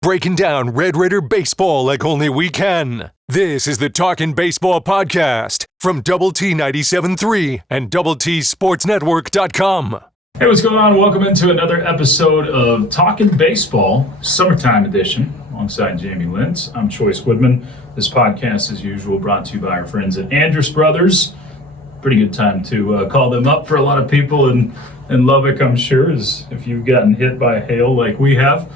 breaking down Red Raider baseball like only we can. This is the Talkin Baseball Podcast from Double T 97.3 and DoubleTSportsNetwork.com. Hey, what's going on? Welcome into another episode of Talkin Baseball, Summertime Edition, alongside Jamie Lent. I'm Chois, Woodman. This podcast, as usual, brought to you by our friends at Andrus Brothers. Pretty good time to call them up for a lot of people in Lubbock, I'm sure, as if you've gotten hit by hail like we have.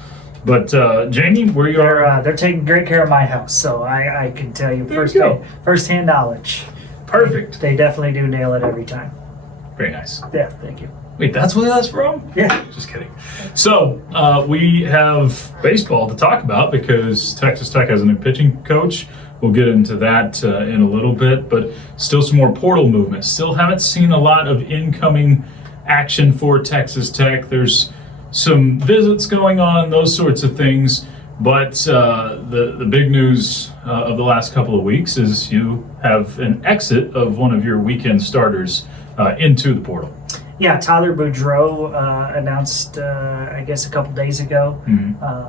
But Jamie, where you are? They're taking great care of my house, so I can tell you first-hand knowledge. Perfect. They definitely do nail it every time. Very nice. Yeah, thank you. Wait, that's where that's from? Yeah. Just kidding. So we have baseball to talk about because Texas Tech has a new pitching coach. We'll get into that in a little bit, but still some more portal movement. Still haven't seen a lot of incoming action for Texas Tech. There's some visits going on, those sorts of things. But the big news of the last couple of weeks is you have an exit of one of your weekend starters into the portal. Yeah, Tyler Boudreau announced, I guess, a couple days ago,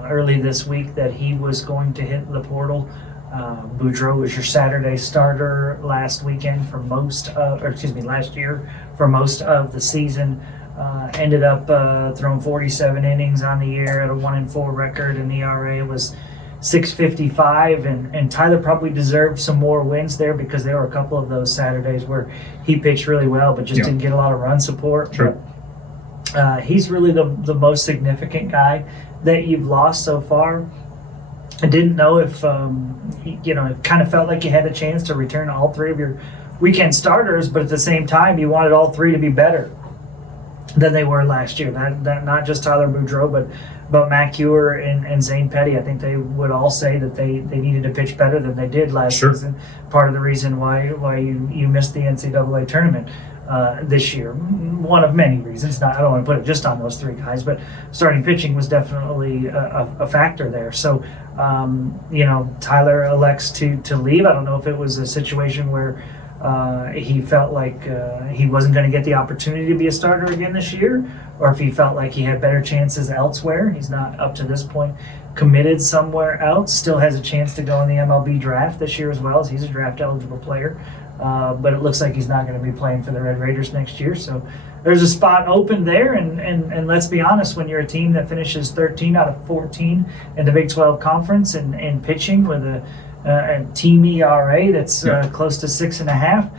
early this week, that he was going to hit the portal. Boudreau was your Saturday starter last year for most of the season. Ended up throwing 47 innings on the year at a 1-4 record, and the ERA was 6.55, and Tyler probably deserved some more wins there because there were a couple of those Saturdays where he pitched really well but just didn't get a lot of run support. Sure. But, he's really the most significant guy that you've lost so far. I didn't know if, it kind of felt like you had a chance to return all three of your weekend starters, but at the same time, you wanted all three to be better than they were last year. That not just Tyler Boudreau, but Matt Cure and Zane Petty. I think they would all say that they needed to pitch better than they did last season. Part of the reason why you missed the NCAA tournament this year. One of many reasons. I don't want to put it just on those three guys, but starting pitching was definitely a factor there. So, Tyler elects to leave. I don't know if it was a situation where he felt like he wasn't going to get the opportunity to be a starter again this year, or if he felt like he had better chances elsewhere. He's not, up to this point, committed somewhere else. Still has a chance to go in the MLB draft this year as well, as he's a draft-eligible player. But it looks like he's not going to be playing for the Red Raiders next year. So there's a spot open there, and let's be honest, when you're a team that finishes 13 out of 14 in the Big 12 Conference and pitching with a team ERA that's close to 6.5,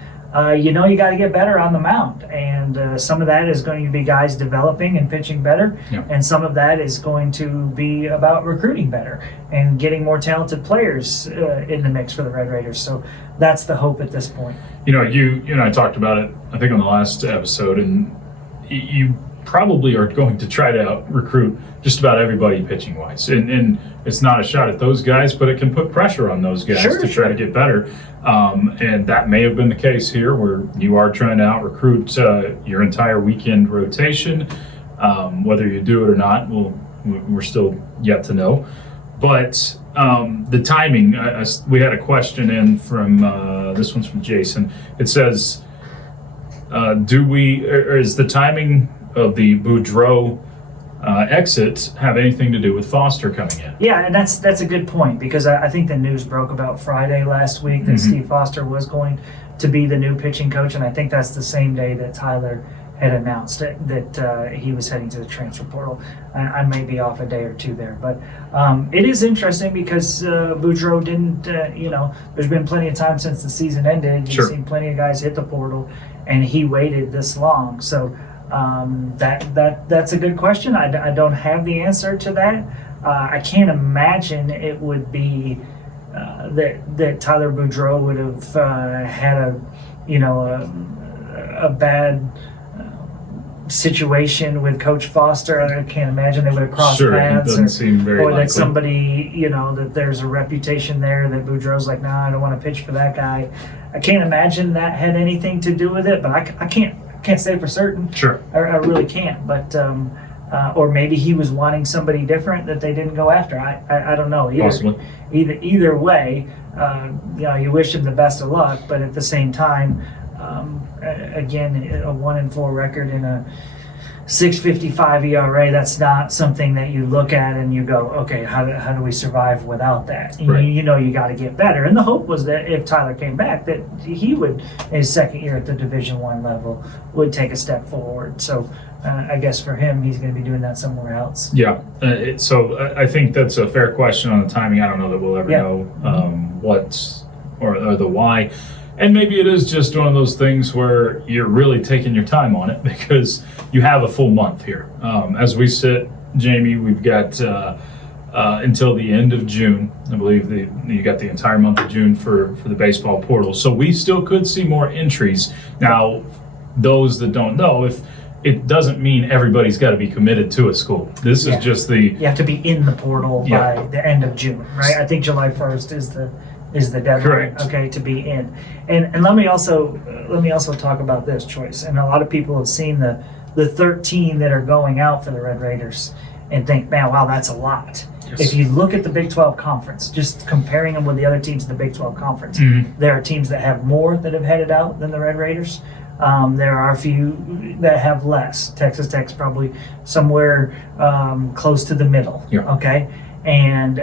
you got to get better on the mound. And some of that is going to be guys developing and pitching better, and some of that is going to be about recruiting better and getting more talented players in the mix for the Red Raiders. So that's the hope at this point. You and I talked about it, I think, on the last episode, and you probably are going to try to recruit just about everybody pitching-wise. And it's not a shot at those guys, but it can put pressure on those guys to try to get better. And that may have been the case here, where you are trying to out-recruit your entire weekend rotation. Whether you do it or not, we're still yet to know. But the timing, we had a question in from, this one's from Jason. It says, is the timing of the Boudreau exit have anything to do with Foster coming in? Yeah, and that's a good point, because I think the news broke about Friday last week that Steve Foster was going to be the new pitching coach, and I think that's the same day that Tyler had announced that he was heading to the transfer portal. I may be off a day or two there, but it is interesting because Boudreau didn't, there's been plenty of time since the season ended. You've seen plenty of guys hit the portal, and he waited this long. So that's a good question. I don't have the answer to that. I can't imagine it would be that Tyler Boudreau would have had a bad situation with Coach Foster. I can't imagine they would have crossed paths, or that somebody, that there's a reputation there that Boudreau's like, I don't want to pitch for that guy. I can't imagine that had anything to do with it, but I can't say for certain. I really can't. But or maybe he was wanting somebody different that they didn't go after. I don't know. Either way, you wish him the best of luck, but at the same time, again, a 1-4 record in a 6.55 ERA, that's not something that you look at and you go, okay, how do we survive without that? Right. You know you got to get better. And the hope was that if Tyler came back, that he would, in his second year at the Division I level, would take a step forward. So I guess for him, he's going to be doing that somewhere else. Yeah. So I think that's a fair question on the timing. I don't know that we'll ever know what or the why. And maybe it is just one of those things where you're really taking your time on it because you have a full month here. As we sit, Jamie, we've got until the end of June. I believe you got the entire month of June for the baseball portal. So we still could see more entries. Now, those that don't know, if it doesn't mean everybody's got to be committed to a school. This is just you have to be in the portal by the end of June, right? I think July 1st is the deadline. Correct. Okay, to be in. And let me also talk about this, Choice. And a lot of people have seen the 13 that are going out for the Red Raiders and think, man, wow, that's a lot. Yes. If you look at the Big 12 Conference, just comparing them with the other teams in the Big 12 Conference, there are teams that have more that have headed out than the Red Raiders. There are a few that have less. Texas Tech's probably somewhere close to the middle. Yeah. Okay. And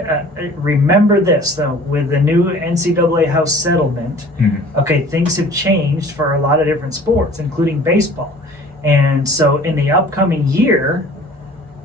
remember this, though, with the new NCAA House settlement, okay, things have changed for a lot of different sports, including baseball. And so in the upcoming year,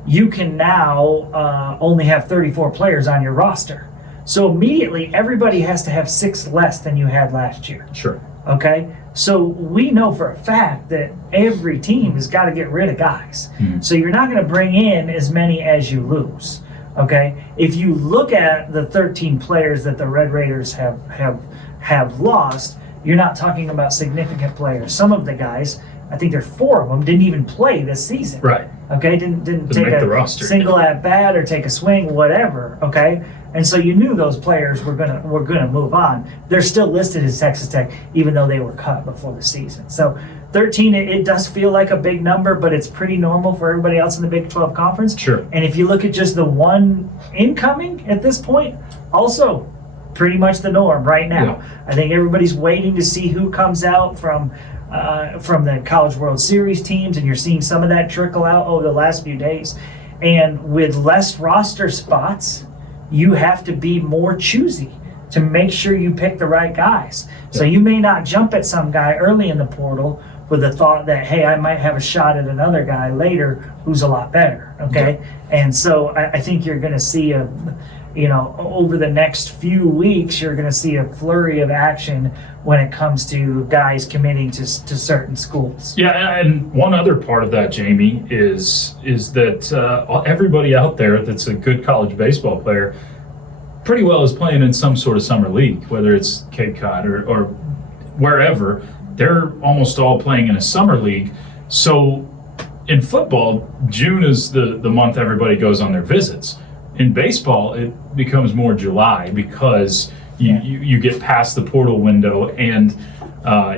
you can now only have 34 players on your roster. So immediately, everybody has to have 6 less than you had last year. Sure. Okay? So we know for a fact that every team has got to get rid of guys. So you're not going to bring in as many as you lose. Okay, if you look at the 13 players that the Red Raiders have lost, you're not talking about significant players. Some of the guys, I think there's 4 of them, didn't even play this season. Right. Okay, didn't take make the a roster. single at bat or take a swing, whatever. Okay, and so you knew those players were gonna move on. They're still listed as Texas Tech, even though they were cut before the season. So 13, it does feel like a big number, but it's pretty normal for everybody else in the Big 12 Conference. Sure. And if you look at just the one incoming at this point, also pretty much the norm right now. Yeah. I think everybody's waiting to see who comes out from the College World Series teams, and you're seeing some of that trickle out over the last few days. And with less roster spots, you have to be more choosy to make sure you pick the right guys. So you may not jump at some guy early in the portal with the thought that, hey, I might have a shot at another guy later who's a lot better, okay? And so I think you're going to see over the next few weeks, you're going to see a flurry of action when it comes to guys committing to certain schools. Yeah, and one other part of that, Jamie, is that everybody out there that's a good college baseball player pretty well is playing in some sort of summer league, whether it's Cape Cod or wherever. They're almost all playing in a summer league. So in football, June is the month everybody goes on their visits. In baseball, it becomes more July because you get past the portal window and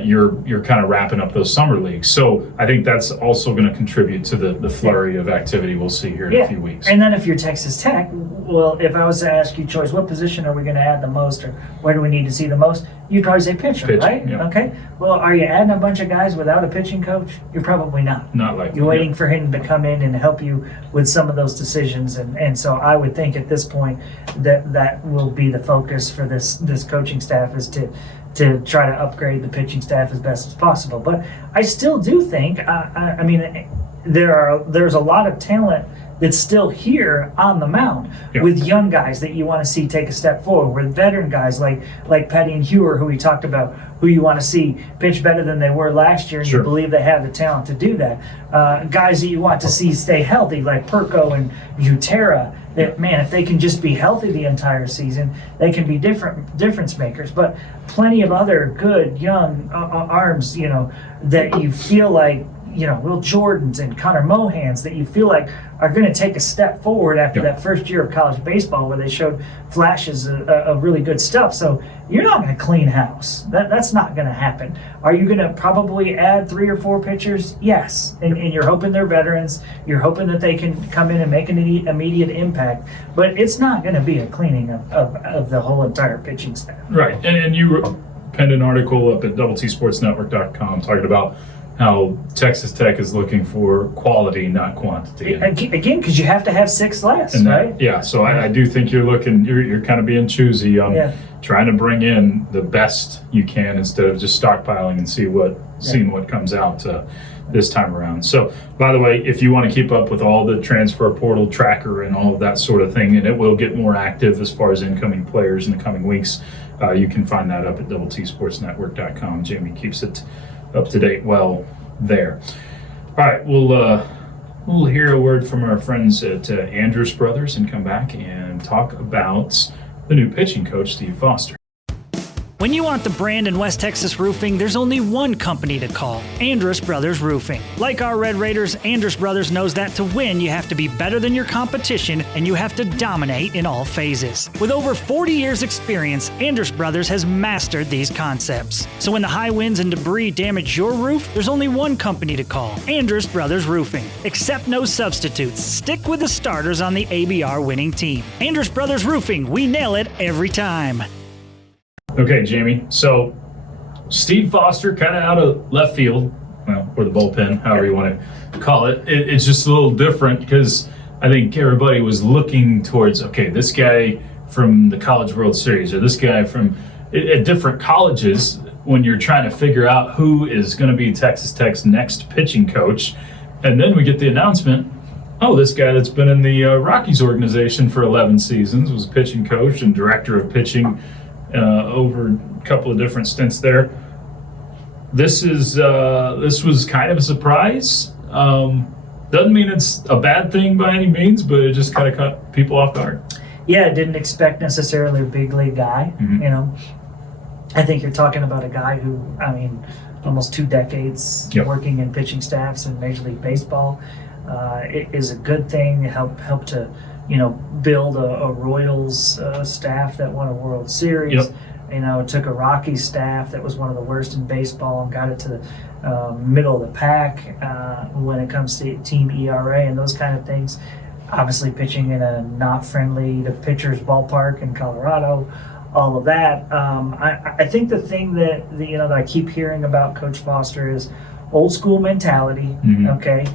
you're kind of wrapping up those summer leagues. So I think that's also going to contribute to the flurry of activity we'll see here in a few weeks. And then if you're Texas Tech, well, if I was to ask you, Choice, what position are we going to add the most, or where do we need to see the most? You'd probably say pitcher, right? Yeah. Okay. Well, are you adding a bunch of guys without a pitching coach? You're probably not. Not likely. You're waiting for him to come in and help you with some of those decisions. And so I would think at this point that will be the focus for this coaching staff, is to try to upgrade the pitching staff as best as possible. But I still do think, I mean, there's a lot of talent that's still here on the mound with young guys that you want to see take a step forward, with veteran guys like Petty and Hewer, who we talked about, who you want to see pitch better than they were last year, and you believe they have the talent to do that. Guys that you want to see stay healthy, like Perko and Utera, that, man, if they can just be healthy the entire season, they can be difference makers. But plenty of other good young arms, that you feel like, Will Jordans and Connor Mohans, that you feel like are going to take a step forward after that first year of college baseball where they showed flashes of really good stuff. So you're not going to clean house. That's not going to happen. Are you going to probably add 3 or 4 pitchers? Yes. And you're hoping they're veterans. You're hoping that they can come in and make an immediate impact. But it's not going to be a cleaning of the whole entire pitching staff. Right. And you penned an article up at doubletsportsnetwork.com talking about how Texas Tech is looking for quality, not quantity. Again, because you have to have 6 last, right? Yeah, so I do think you're kind of being choosy on trying to bring in the best you can instead of just stockpiling and seeing what comes out this time around. So, by the way, if you want to keep up with all the transfer portal tracker and all of that sort of thing, and it will get more active as far as incoming players in the coming weeks, you can find that up at doubleTSportsNetwork.com. Jamie keeps it up to date well there. All right, we'll hear a word from our friends at Andrus Brothers and come back and talk about the new pitching coach, Steve Foster. When you want the brand in West Texas roofing, there's only one company to call, Andrus Brothers Roofing. Like our Red Raiders, Andrus Brothers knows that to win, you have to be better than your competition and you have to dominate in all phases. With over 40 years experience, Andrus Brothers has mastered these concepts. So when the high winds and debris damage your roof, there's only one company to call, Andrus Brothers Roofing. Accept no substitutes. Stick with the starters on the ABR winning team. Andrus Brothers Roofing, we nail it every time. Okay, Jamie. So Steve Foster, kind of out of left field, or the bullpen, however you want to call it. It's just a little different because I think everybody was looking towards, okay, this guy from the College World Series or this guy from at different colleges when you're trying to figure out who is going to be Texas Tech's next pitching coach. And then we get the announcement, oh, this guy that's been in the Rockies organization for 11 seasons was pitching coach and director of pitching over a couple of different stints there. This was kind of a surprise. Doesn't mean it's a bad thing by any means, but it just kind of caught people off guard. Yeah, didn't expect necessarily a big league guy. Mm-hmm. I think you're talking about a guy who, almost 2 decades working in pitching staffs in Major League Baseball. It is a good thing. Help to build a Royals staff that won a World Series. Yep. Took a Rockies staff that was one of the worst in baseball and got it to the middle of the pack when it comes to team ERA and those kind of things. Obviously pitching in a not friendly to pitchers ballpark in Colorado, all of that. I think the thing that I keep hearing about Coach Foster is old school mentality, okay?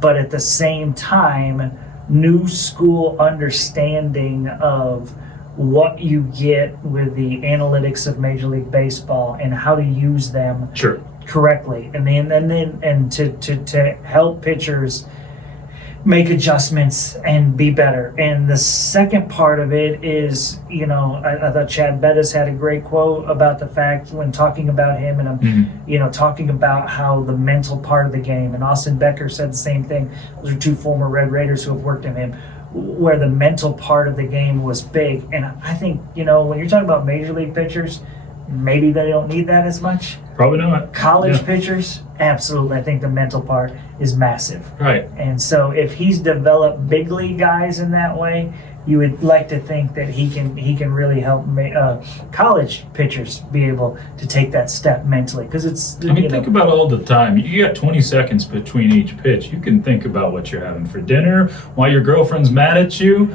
But at the same time, new school understanding of what you get with the analytics of Major League Baseball and how to use them correctly, and to help pitchers make adjustments and be better. And the second part of it is, I thought Chad Bettis had a great quote about the fact when talking about him and talking about how the mental part of the game, and Austin Becker said the same thing. Those are 2 former Red Raiders who have worked in him, where the mental part of the game was big. And I think, when you're talking about Major League pitchers, maybe they don't need that as much. Probably not. College pitchers, absolutely. I think the mental part is massive. Right. And so if he's developed big league guys in that way, you would like to think that he can really help college pitchers be able to take that step mentally. Because it's think about all the time. You got 20 seconds between each pitch. You can think about what you're having for dinner, why your girlfriend's mad at you.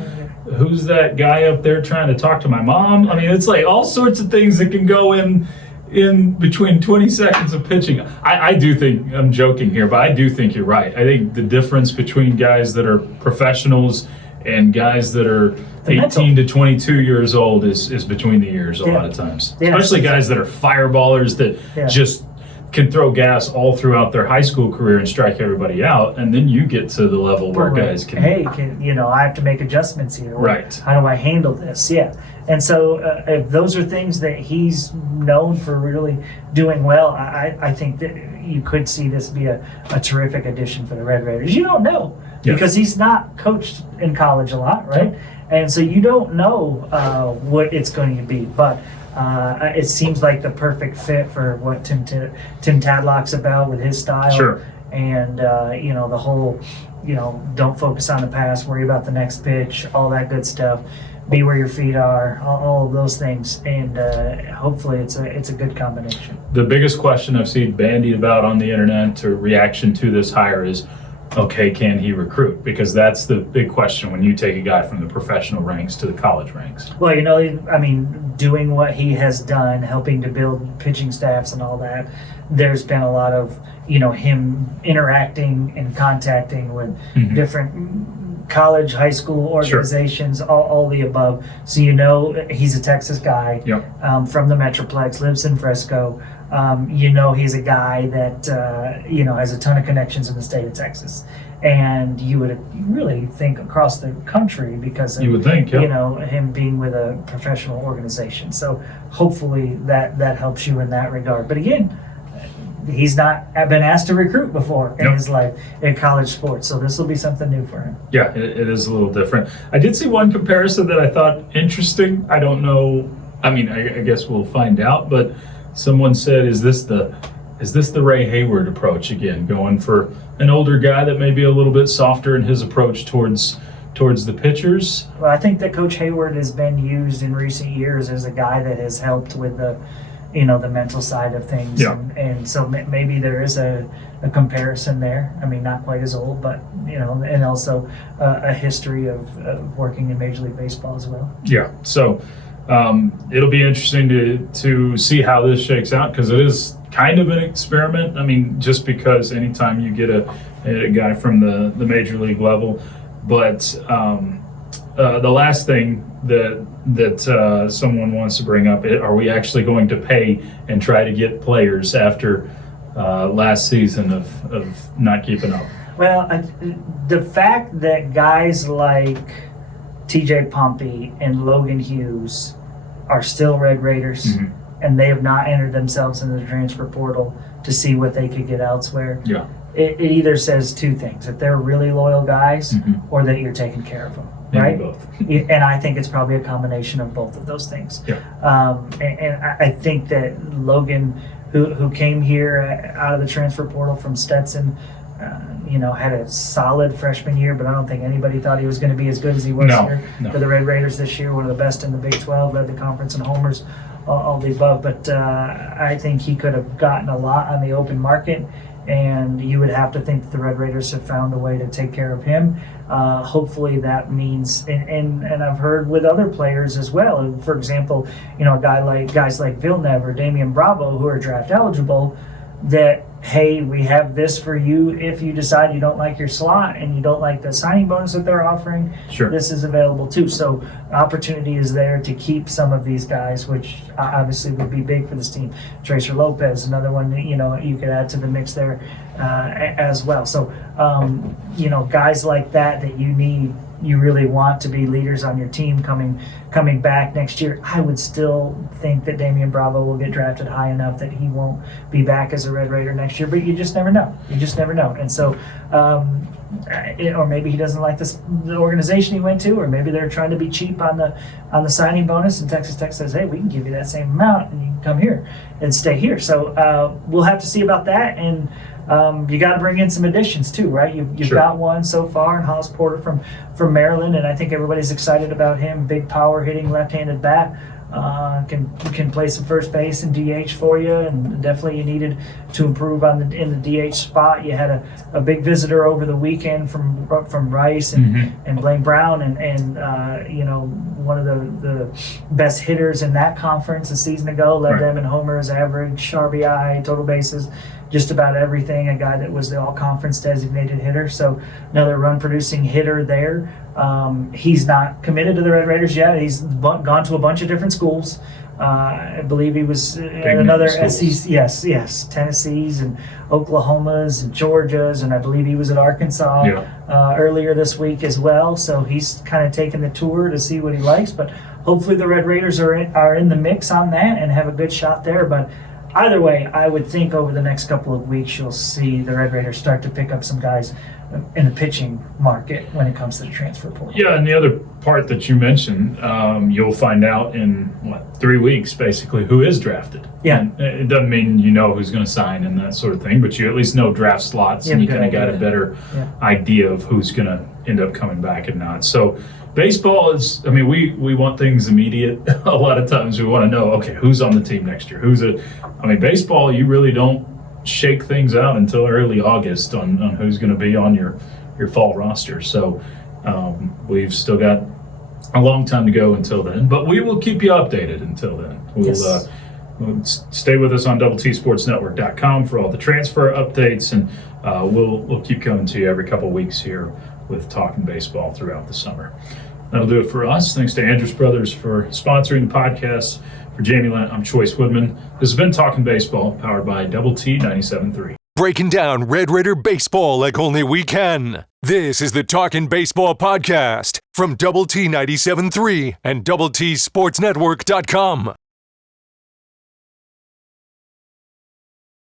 Who's that guy up there trying to talk to my mom? It's like all sorts of things that can go in between 20 seconds of pitching. I do think, I'm joking here, but I do think you're right. I think the difference between guys that are professionals and guys that are 18 to 22 years old is between the years a lot of times. Especially guys that are fireballers that just can throw gas all throughout their high school career and strike everybody out, and then you get to the level where guys can... I have to make adjustments here. Right. How do I handle this? Yeah. And so if those are things that he's known for really doing well, I think that you could see this be a terrific addition for the Red Raiders. You don't know because he's not coached in college a lot, right? Yep. And so you don't know what it's going to be, but it seems like the perfect fit for what Tim Tadlock's about with his style. Sure. And, the whole, don't focus on the past, worry about the next pitch, all that good stuff. Be where your feet are, all of those things. And hopefully it's a good combination. The biggest question I've seen bandied about on the internet to reaction to this hire is, okay, can he recruit? Because that's the big question when you take a guy from the professional ranks to the college ranks. Well, I mean, doing what he has done, helping to build pitching staffs and all that, there's been a lot of, him interacting and contacting with different college, high school organizations, all the above. So, he's a Texas guy from the Metroplex, lives in Frisco. He's a guy that, has a ton of connections in the state of Texas. And you would really think across the country because of, you would think, him being with a professional organization. So hopefully that helps you in that regard. But again, he's not been asked to recruit before in his life in college sports. So this will be something new for him. Yeah, it is a little different. I did see one comparison that I thought interesting. I don't know. I mean, I guess we'll find out, but someone said, is this the Ray Hayward approach again, going for an older guy that may be a little bit softer in his approach towards the pitchers? Well, I think that Coach Hayward has been used in recent years as a guy that has helped with the mental side of things. Yeah. And so maybe there is a comparison there. I mean, not quite as old, but, and also a history of working in Major League Baseball as well. Yeah. So it'll be interesting to see how this shakes out, because it is kind of an experiment. I mean, just because anytime you get a guy from the major league level. But the last thing that someone wants to bring up, are we actually going to pay and try to get players after last season of not keeping up? Well, the fact that guys like TJ Pompey and Logan Hughes are still Red Raiders, and they have not entered themselves into the transfer portal to see what they could get elsewhere. Yeah. It either says two things: that they're really loyal guys, or that you're taking care of them. Maybe right? both. And I think it's probably a combination of both of those things. Yeah. And I think that Logan, who came here out of the transfer portal from Stetson, had a solid freshman year, but I don't think anybody thought he was going to be as good as he was here for the Red Raiders this year. One of the best in the Big 12, led the conference in homers, all the above. But I think he could have gotten a lot on the open market, and you would have to think that the Red Raiders have found a way to take care of him. Hopefully that means, and I've heard with other players as well. For example, guys like Villeneuve or Damian Bravo, who are draft eligible, that, hey, we have this for you if you decide you don't like your slot and you don't like the signing bonus that they're offering. Sure. This is available too. So opportunity is there to keep some of these guys, which obviously would be big for this team. Tracer Lopez, another one that, you could add to the mix there as well. So, guys like that you really want to be leaders on your team coming back next year. I would still think that Damian Bravo will get drafted high enough that he won't be back as a Red Raider next year, but you just never know. And so, or maybe he doesn't like the organization he went to, or maybe they're trying to be cheap on the signing bonus, and Texas Tech says, hey, we can give you that same amount and you can come here and stay here. So we'll have to see about that. And you got to bring in some additions too, right? You've Sure. got one so far in Hollis Porter from Maryland, and I think everybody's excited about him. Big power hitting left-handed bat. Can play some first base and DH for you, and definitely you needed to improve in the DH spot. You had a big visitor over the weekend from Rice and Blaine Brown, and one of the best hitters in that conference a season ago, led them in homers, average, RBI, total bases, just about everything. A guy that was the all-conference designated hitter, so another run-producing hitter there. He's not committed to the Red Raiders yet. He's gone to a bunch of different schools. I believe he was at another SEC, yes, Tennessee's and Oklahoma's and Georgia's, and I believe he was at Arkansas earlier this week as well. So he's kind of taking the tour to see what he likes. But hopefully the Red Raiders are in the mix on that and have a good shot there. But either way, I would think over the next couple of weeks you'll see the Red Raiders start to pick up some guys in the pitching market when it comes to the transfer portal. Yeah, and the other part that you mentioned, you'll find out in 3 weeks basically who is drafted. Yeah. And it doesn't mean you know who's going to sign and that sort of thing, but you at least know draft slots, and you kind of got a better idea of who's going to end up coming back and not. So baseball is, we want things immediate. A lot of times we want to know, okay, who's on the team next year? Baseball, you really don't shake things out until early August on who's going to be on your fall roster. So we've still got a long time to go until then, but we will keep you updated until then. We'll stay with us on doubletsportsnetwork.com for all the transfer updates, and we'll keep coming to you every couple weeks here with Talkin' Baseball throughout the summer. That'll do it for us. Thanks to Andrus Brothers for sponsoring the podcast. For Jamie Lent, I'm Chois Woodman. This has been Talkin' Baseball, powered by Double T 97.3. Breaking down Red Raider baseball like only we can. This is the Talkin' Baseball podcast from Double T 97.3 and DoubleTSportsNetwork.com.